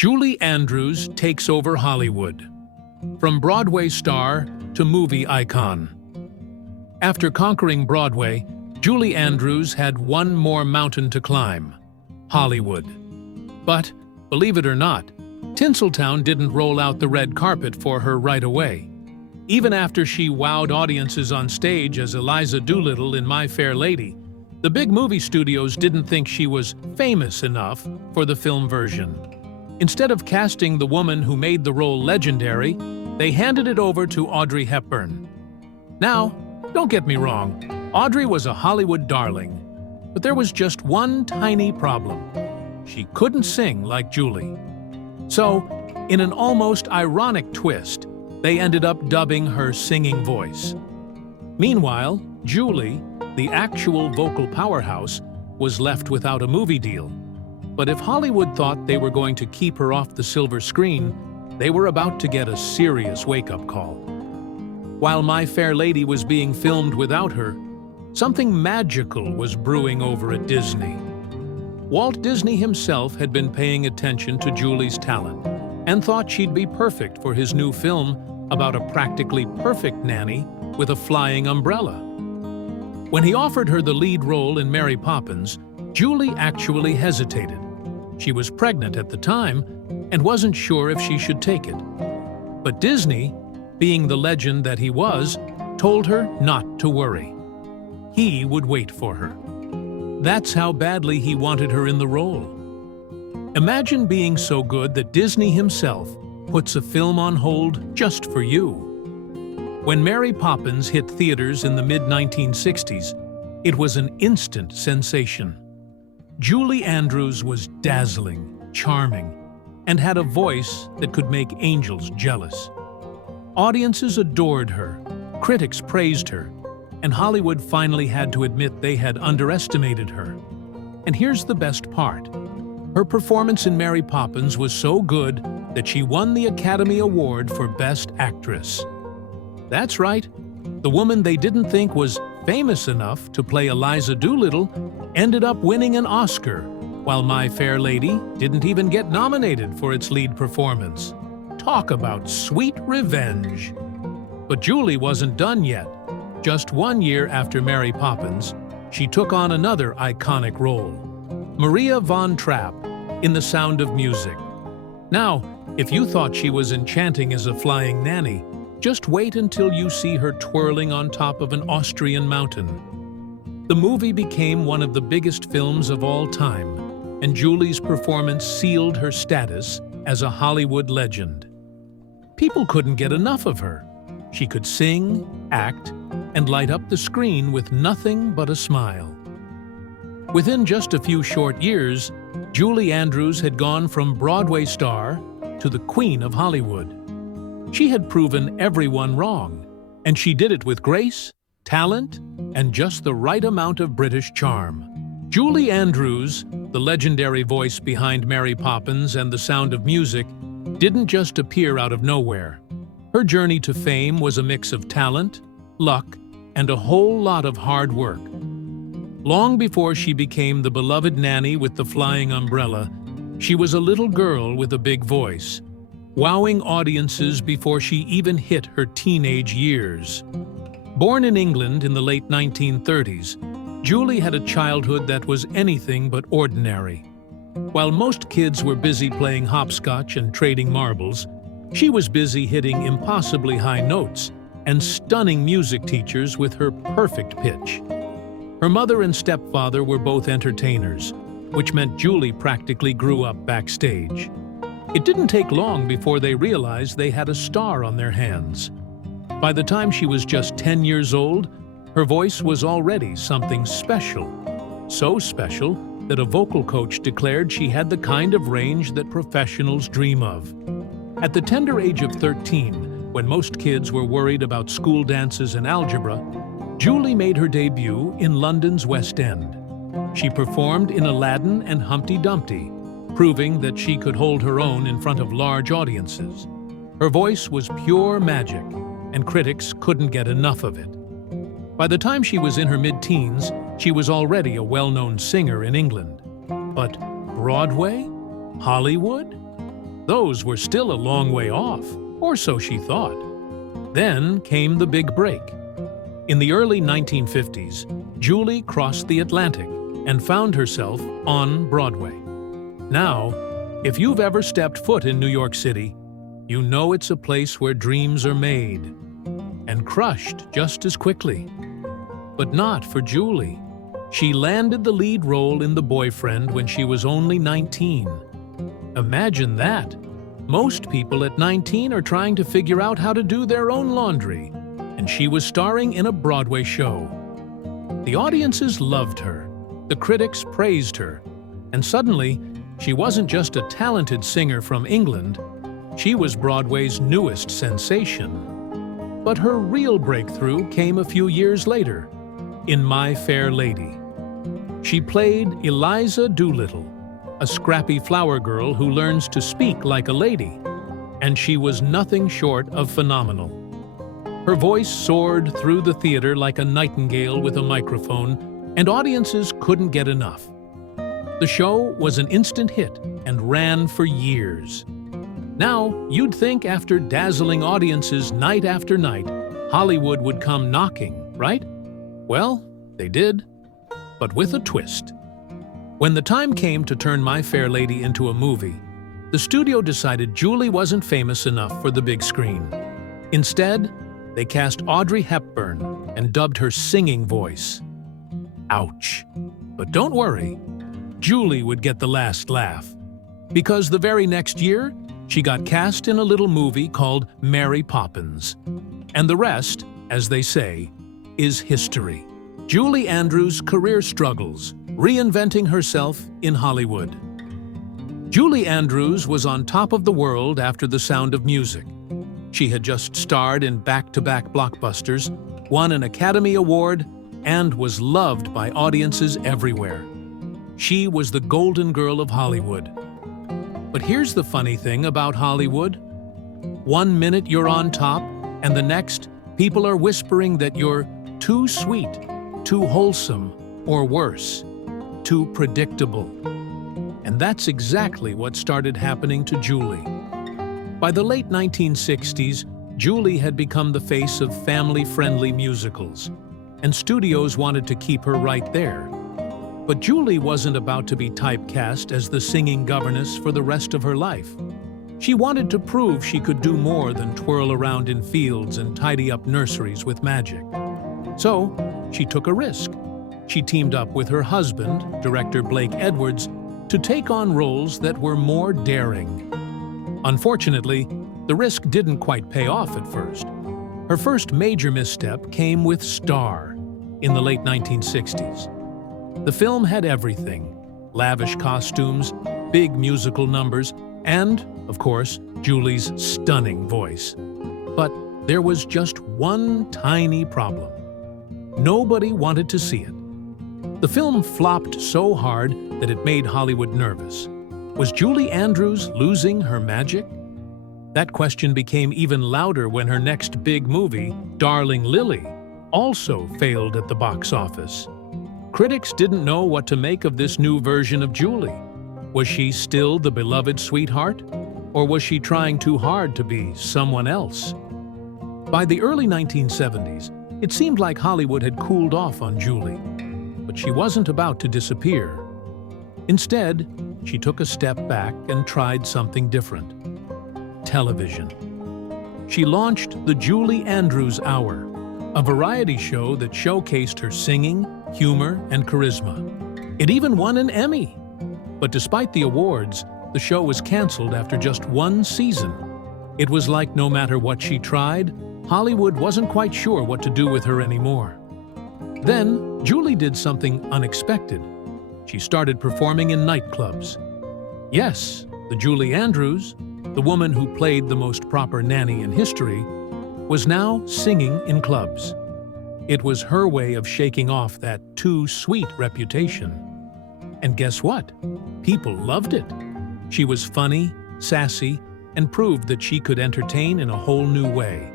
Julie Andrews takes over Hollywood. From Broadway star to movie icon. After conquering Broadway, Julie Andrews had one more mountain to climb: Hollywood. But, believe it or not, Tinseltown didn't roll out the red carpet for her right away. Even after she wowed audiences on stage as Eliza Doolittle in My Fair Lady, the big movie studios didn't think she was famous enough for the film version. Instead of casting the woman who made the role legendary, they handed it over to Audrey Hepburn. Now, don't get me wrong, Audrey was a Hollywood darling, but there was just one tiny problem. She couldn't sing like Julie. So, in an almost ironic twist, they ended up dubbing her singing voice. Meanwhile, Julie, the actual vocal powerhouse, was left without a movie deal. But if Hollywood thought they were going to keep her off the silver screen, they were about to get a serious wake-up call. While My Fair Lady was being filmed without her, something magical was brewing over at Disney. Walt Disney himself had been paying attention to Julie's talent and thought she'd be perfect for his new film about a practically perfect nanny with a flying umbrella. When he offered her the lead role in Mary Poppins, Julie actually hesitated. She was pregnant at the time and wasn't sure if she should take it. But Disney, being the legend that he was, told her not to worry. He would wait for her. That's how badly he wanted her in the role. Imagine being so good that Disney himself puts a film on hold just for you. When Mary Poppins hit theaters in the mid-1960s, it was an instant sensation. Julie Andrews was dazzling, charming, and had a voice that could make angels jealous. Audiences adored her, critics praised her, and Hollywood finally had to admit they had underestimated her. And here's the best part. Her performance in Mary Poppins was so good that she won the Academy Award for Best Actress. That's right, the woman they didn't think was famous enough to play Eliza Doolittle ended up winning an Oscar, while My Fair Lady didn't even get nominated for its lead performance. Talk about sweet revenge! But Julie wasn't done yet. Just 1 year after Mary Poppins, she took on another iconic role: Maria von Trapp in The Sound of Music. Now, if you thought she was enchanting as a flying nanny, just wait until you see her twirling on top of an Austrian mountain. The movie became one of the biggest films of all time, and Julie's performance sealed her status as a Hollywood legend. People couldn't get enough of her. She could sing, act, and light up the screen with nothing but a smile. Within just a few short years, Julie Andrews had gone from Broadway star to the Queen of Hollywood. She had proven everyone wrong, and she did it with grace, talent, and just the right amount of British charm. Julie Andrews, the legendary voice behind Mary Poppins and The Sound of Music, didn't just appear out of nowhere. Her journey to fame was a mix of talent, luck, and a whole lot of hard work. Long before she became the beloved nanny with the flying umbrella, she was a little girl with a big voice, wowing audiences before she even hit her teenage years. Born in England in the late 1930s, Julie had a childhood that was anything but ordinary. While most kids were busy playing hopscotch and trading marbles, she was busy hitting impossibly high notes and stunning music teachers with her perfect pitch. Her mother and stepfather were both entertainers, which meant Julie practically grew up backstage. It didn't take long before they realized they had a star on their hands. By the time she was just 10 years old, her voice was already something special. So special that a vocal coach declared she had the kind of range that professionals dream of. At the tender age of 13, when most kids were worried about school dances and algebra, Julie made her debut in London's West End. She performed in Aladdin and Humpty Dumpty, proving that she could hold her own in front of large audiences. Her voice was pure magic, and critics couldn't get enough of it. By the time she was in her mid-teens, she was already a well-known singer in England. But Broadway? Hollywood? those were still a long way off, or so she thought. Then came the big break. In the early 1950s, Julie crossed the Atlantic and found herself on Broadway. Now, if you've ever stepped foot in New York City, you know it's a place where dreams are made and crushed just as quickly. But not for Julie. She landed the lead role in The Boyfriend when she was only 19. Imagine that! Most people at 19 are trying to figure out how to do their own laundry, and she was starring in a Broadway show. The audiences loved her, the critics praised her, and suddenly, she wasn't just a talented singer from England, she was Broadway's newest sensation. But her real breakthrough came a few years later, in My Fair Lady. She played Eliza Doolittle, a scrappy flower girl who learns to speak like a lady, and she was nothing short of phenomenal. Her voice soared through the theater like a nightingale with a microphone, and audiences couldn't get enough. The show was an instant hit and ran for years. Now, you'd think after dazzling audiences night after night, Hollywood would come knocking, right? Well, they did, but with a twist. When the time came to turn My Fair Lady into a movie, the studio decided Julie wasn't famous enough for the big screen. Instead, they cast Audrey Hepburn and dubbed her singing voice. Ouch. But don't worry, Julie would get the last laugh. Because the very next year, she got cast in a little movie called Mary Poppins. And the rest, as they say, is history. Julie Andrews' career struggles, reinventing herself in Hollywood. Julie Andrews was on top of the world after The Sound of Music. She had just starred in back-to-back blockbusters, won an Academy Award, and was loved by audiences everywhere. She was the golden girl of Hollywood. But here's the funny thing about Hollywood. One minute you're on top, and the next, people are whispering that you're too sweet, too wholesome, or worse, too predictable. And that's exactly what started happening to Julie. By the late 1960s, Julie had become the face of family-friendly musicals, and studios wanted to keep her right there. But Julie wasn't about to be typecast as the singing governess for the rest of her life. She wanted to prove she could do more than twirl around in fields and tidy up nurseries with magic. So, she took a risk. She teamed up with her husband, director Blake Edwards, to take on roles that were more daring. Unfortunately, the risk didn't quite pay off at first. Her first major misstep came with Star in the late 1960s. The film had everything: lavish costumes, big musical numbers, and, of course, Julie's stunning voice. But there was just one tiny problem. Nobody wanted to see it. The film flopped so hard that it made Hollywood nervous. Was Julie Andrews losing her magic? That question became even louder when her next big movie, Darling Lily, also failed at the box office. Critics didn't know what to make of this new version of Julie. Was she still the beloved sweetheart? Or was she trying too hard to be someone else? By the early 1970s, it seemed like Hollywood had cooled off on Julie. But she wasn't about to disappear. Instead, she took a step back and tried something different: television. She launched the Julie Andrews Hour, a variety show that showcased her singing, humor, and charisma. It even won an Emmy. But despite the awards, the show was canceled after just one season. It was like no matter what she tried, Hollywood wasn't quite sure what to do with her anymore. Then, Julie did something unexpected. She started performing in nightclubs. Yes, the Julie Andrews, the woman who played the most proper nanny in history, was now singing in clubs. It was her way of shaking off that too sweet reputation. And guess what? People loved it. She was funny, sassy, and proved that she could entertain in a whole new way.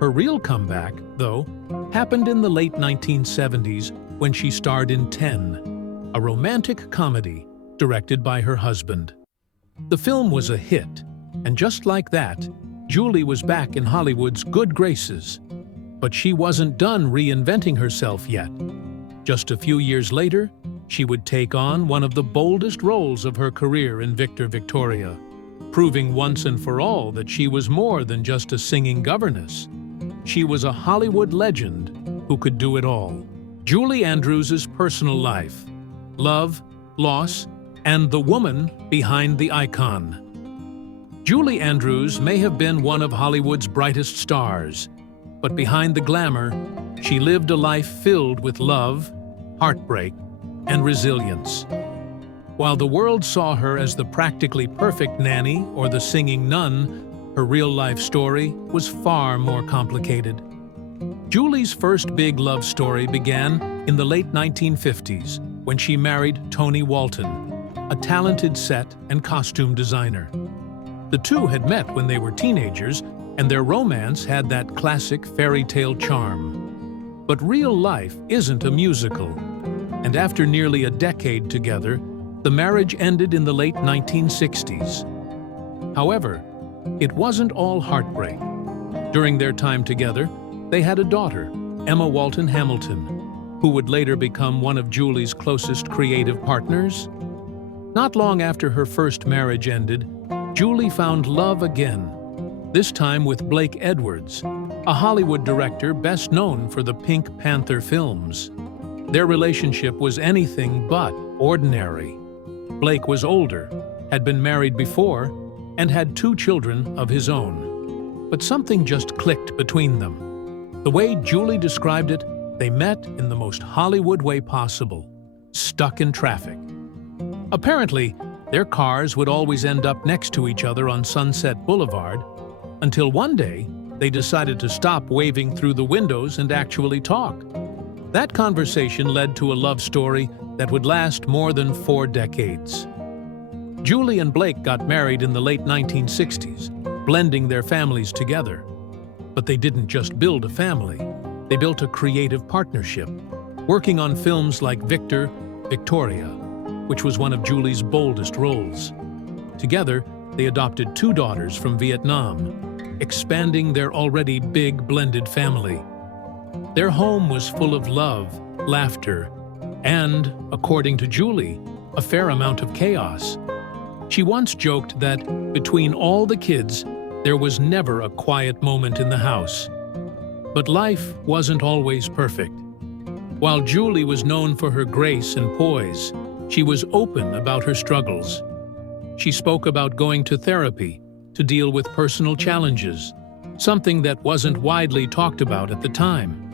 Her real comeback, though, happened in the late 1970s when she starred in 10, a romantic comedy directed by her husband. The film was a hit, and just like that, Julie was back in Hollywood's good graces. But she wasn't done reinventing herself yet. Just a few years later, she would take on one of the boldest roles of her career in Victor Victoria, proving once and for all that she was more than just a singing governess. She was a Hollywood legend who could do it all. Julie Andrews' personal life, love, loss, and the woman behind the icon. Julie Andrews may have been one of Hollywood's brightest stars, but behind the glamour, she lived a life filled with love, heartbreak, and resilience. While the world saw her as the practically perfect nanny or the singing nun, her real-life story was far more complicated. Julie's first big love story began in the late 1950s when she married Tony Walton, a talented set and costume designer. The two had met when they were teenagers, and their romance had that classic fairy tale charm. But real life isn't a musical, and after nearly a decade together, the marriage ended in the late 1960s. However, it wasn't all heartbreak. During their time together, they had a daughter, Emma Walton Hamilton, who would later become one of Julie's closest creative partners. Not long after her first marriage ended, Julie found love again, this time with Blake Edwards, a Hollywood director best known for the Pink Panther films. Their relationship was anything but ordinary. Blake was older, had been married before, and had 2 children of his own. But something just clicked between them. The way Julie described it, they met in the most Hollywood way possible, stuck in traffic. Apparently, their cars would always end up next to each other on Sunset Boulevard, until one day they decided to stop waving through the windows and actually talk. That conversation led to a love story that would last more than 4 decades. Julie and Blake got married in the late 1960s, blending their families together. But they didn't just build a family, they built a creative partnership, working on films like Victor Victoria, which was one of Julie's boldest roles. Together, they adopted 2 daughters from Vietnam, expanding their already big blended family. Their home was full of love, laughter, and, according to Julie, a fair amount of chaos. She once joked that, between all the kids, there was never a quiet moment in the house. But life wasn't always perfect. While Julie was known for her grace and poise, she was open about her struggles. She spoke about going to therapy to deal with personal challenges, something that wasn't widely talked about at the time.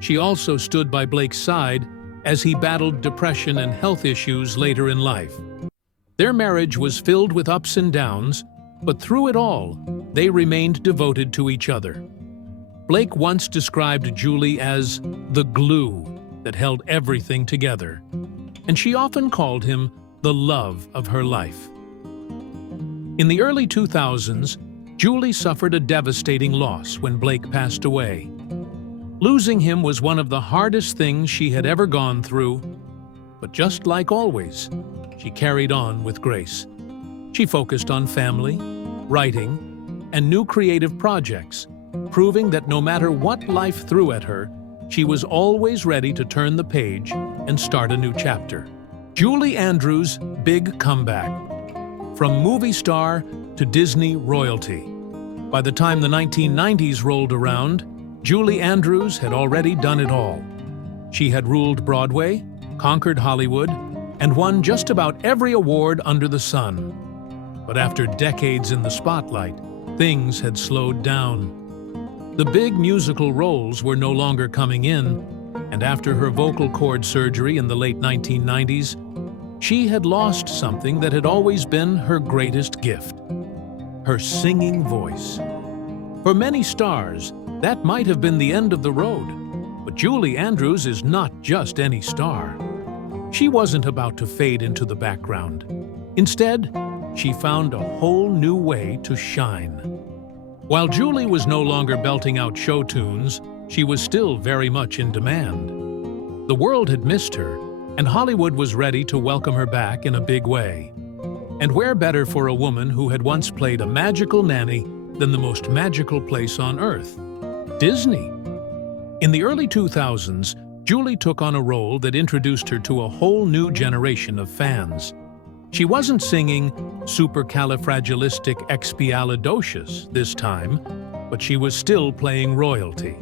She also stood by Blake's side as he battled depression and health issues later in life. Their marriage was filled with ups and downs, but through it all, they remained devoted to each other. Blake once described Julie as the glue that held everything together, and she often called him the love of her life. In the early 2000s, Julie suffered a devastating loss when Blake passed away. Losing him was one of the hardest things she had ever gone through, but just like always, she carried on with grace. She focused on family, writing, and new creative projects, proving that no matter what life threw at her, she was always ready to turn the page and start a new chapter. Julie Andrews' big comeback. From movie star to Disney royalty. By the time the 1990s rolled around, Julie Andrews had already done it all. She had ruled Broadway, conquered Hollywood, and won just about every award under the sun. But after decades in the spotlight, things had slowed down. The big musical roles were no longer coming in, and after her vocal cord surgery in the late 1990s, she had lost something that had always been her greatest gift: her singing voice. For many stars, that might have been the end of the road, but Julie Andrews is not just any star. She wasn't about to fade into the background. Instead, she found a whole new way to shine. While Julie was no longer belting out show tunes, she was still very much in demand. The world had missed her, and Hollywood was ready to welcome her back in a big way. And where better for a woman who had once played a magical nanny than the most magical place on earth? Disney. In the early 2000s, Julie took on a role that introduced her to a whole new generation of fans. She wasn't singing supercalifragilisticexpialidocious this time, but she was still playing royalty.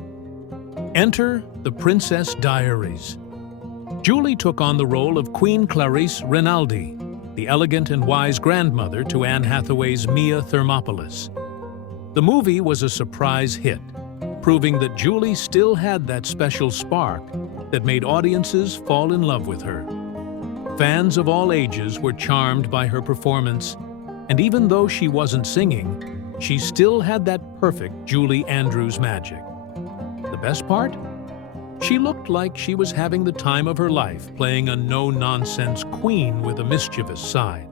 Enter The Princess Diaries. Julie took on the role of Queen Clarice Rinaldi, the elegant and wise grandmother to Anne Hathaway's Mia Thermopolis. The movie was a surprise hit, proving that Julie still had that special spark that made audiences fall in love with her. Fans of all ages were charmed by her performance, and even though she wasn't singing, she still had that perfect Julie Andrews magic. The best part? She looked like she was having the time of her life playing a no-nonsense queen with a mischievous side.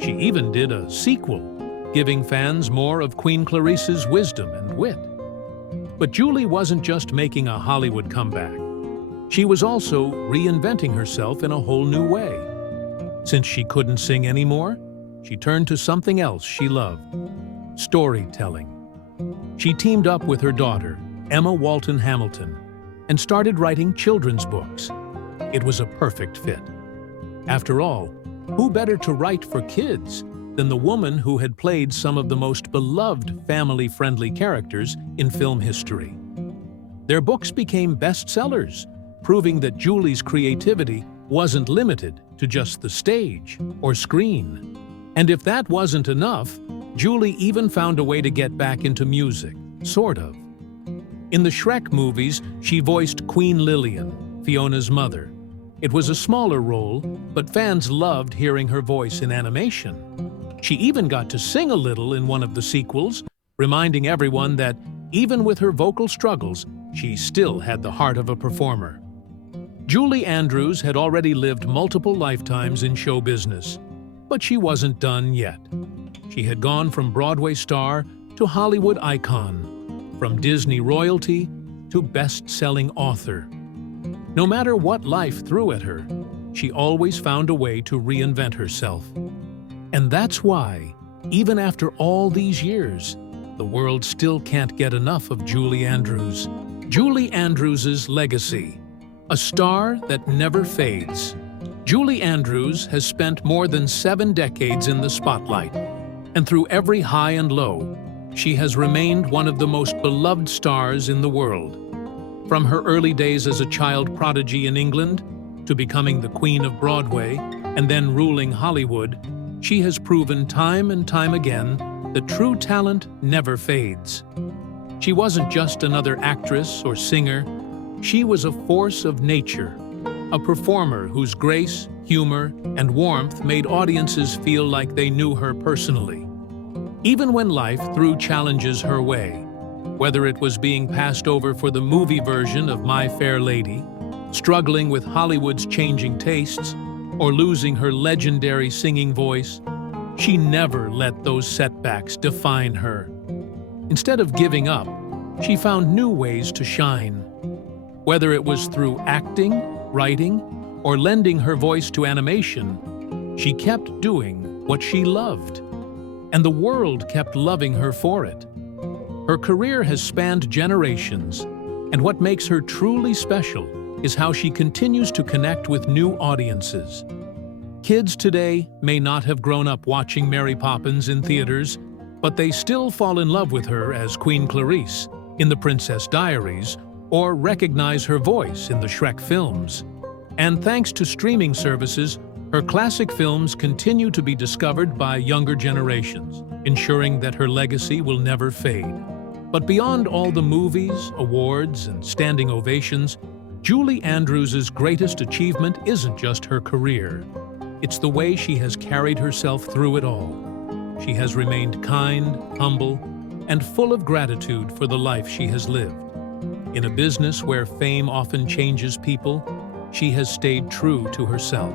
She even did a sequel, giving fans more of Queen Clarice's wisdom and wit. But Julie wasn't just making a Hollywood comeback. She was also reinventing herself in a whole new way. Since she couldn't sing anymore, she turned to something else she loved: storytelling. She teamed up with her daughter, Emma Walton Hamilton, and started writing children's books. It was a perfect fit. After all, who better to write for kids than the woman who had played some of the most beloved family-friendly characters in film history? Their books became bestsellers, proving that Julie's creativity wasn't limited to just the stage or screen. And if that wasn't enough, Julie even found a way to get back into music, sort of. In the Shrek movies, she voiced Queen Lillian, Fiona's mother. It was a smaller role, but fans loved hearing her voice in animation. She even got to sing a little in one of the sequels, reminding everyone that, even with her vocal struggles, she still had the heart of a performer. Julie Andrews had already lived multiple lifetimes in show business, but she wasn't done yet. She had gone from Broadway star to Hollywood icon, from Disney royalty to best-selling author. No matter what life threw at her, she always found a way to reinvent herself. And that's why, even after all these years, the world still can't get enough of Julie Andrews. Julie Andrews' legacy, a star that never fades. Julie Andrews has spent more than 7 decades in the spotlight, and through every high and low, she has remained one of the most beloved stars in the world. From her early days as a child prodigy in England to becoming the Queen of Broadway and then ruling Hollywood, she has proven time and time again that true talent never fades. She wasn't just another actress or singer. She was a force of nature, a performer whose grace, humor, and warmth made audiences feel like they knew her personally. Even when life threw challenges her way, whether it was being passed over for the movie version of My Fair Lady, struggling with Hollywood's changing tastes, or losing her legendary singing voice, she never let those setbacks define her. Instead of giving up, she found new ways to shine. Whether it was through acting, writing, or lending her voice to animation, she kept doing what she loved. And the world kept loving her for it. Her career has spanned generations, and what makes her truly special is how she continues to connect with new audiences. Kids today may not have grown up watching Mary Poppins in theaters, but they still fall in love with her as Queen Clarice in The Princess Diaries, or recognize her voice in the Shrek films. And thanks to streaming services, her classic films continue to be discovered by younger generations, ensuring that her legacy will never fade. But beyond all the movies, awards, and standing ovations, Julie Andrews' greatest achievement isn't just her career. It's the way she has carried herself through it all. She has remained kind, humble, and full of gratitude for the life she has lived. In a business where fame often changes people, she has stayed true to herself.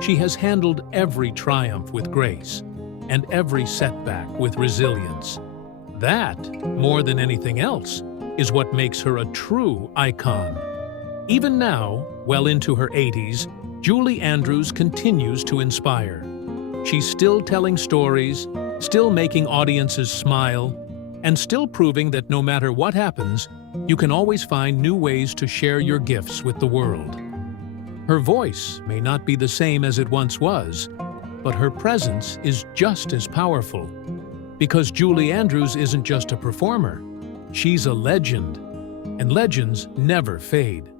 She has handled every triumph with grace and every setback with resilience. That, more than anything else, is what makes her a true icon. Even now, well into her 80s, Julie Andrews continues to inspire. She's still telling stories, still making audiences smile, and still proving that no matter what happens, you can always find new ways to share your gifts with the world. Her voice may not be the same as it once was, but her presence is just as powerful. Because Julie Andrews isn't just a performer, she's a legend, and legends never fade.